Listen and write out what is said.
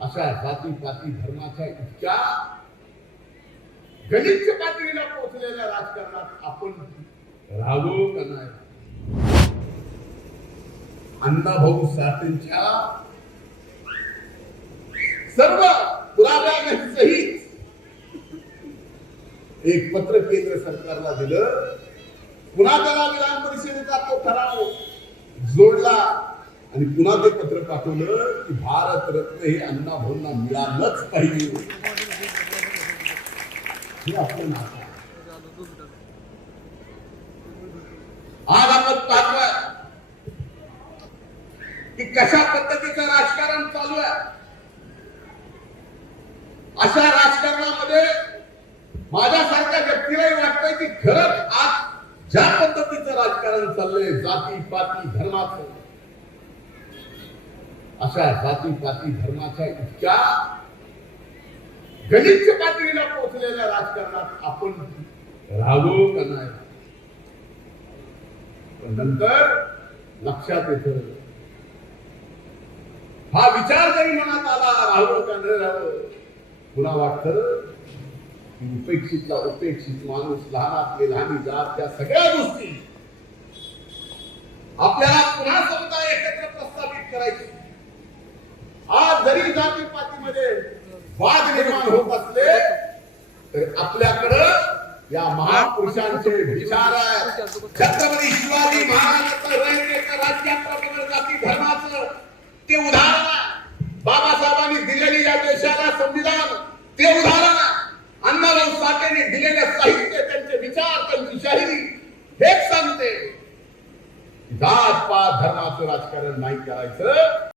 अशा जाती पाती धर्माच्या इतक्या गलिच्छ पातळीला पोहोचलेल्या राजकारणात आपण राहावं का नाही? अण्णाभाऊ साठेंच्या सर्व पुराव्यांसहित एक पत्र केंद्र सरकारला दिलं. पुन्हा त्याला विधान परिषदेचा तो ठराव जोडला आणि पुन्हा ते पत्र पाठवलं की भारत रत्न हे अण्णाभाऊंना मिळालंच पाहिजे. हे आपण आज आपण पाहतोय की कशा पद्धतीचं राजकारण चालू आहे. अशा राजकारणामध्ये माझ्यासारख्या व्यक्तीलाही वाटतंय की खरंच आज ज्या पद्धतीचं राजकारण चाललंय जाती पाती धर्माचं, अशा जाती पाती धर्माच्या इतक्या गलिच्छ पातळीला पोहोचलेल्या राजकारणात आपण राहावं का नाही? पण नंतर लक्षात येतं, हा विचार जरी मनात आला राहावं का न राहावं, पुन्हा वाटतं उपेक्षितला उपेक्षित माणूस, लहानातले लहानी जात, त्या सगळ्या गोष्टी आपल्याला पुन्हा समजा एकत्र प्रस्थापित करायची. आज जरी जातीपातीमध्ये वाद निर्माण होत असले तर आपल्याकडं या महापुरुषांचे विचार आहेत. छत्रपती शिवाजी महाराजांचं रयतेचं राज्याप्रमाणे जाती धर्माचं ते उदाहरण आहे. बाबासाहेबांनी दिलेली या देशाला संविधान ते उदाहरण आहे. अण्णाभाऊ साठेंनी दिलेलं साहित्य, त्यांचे विचार, त्यांची शाहिरी हेच सांगते. जात पात धर्माचं राजकारण नाही करायचं.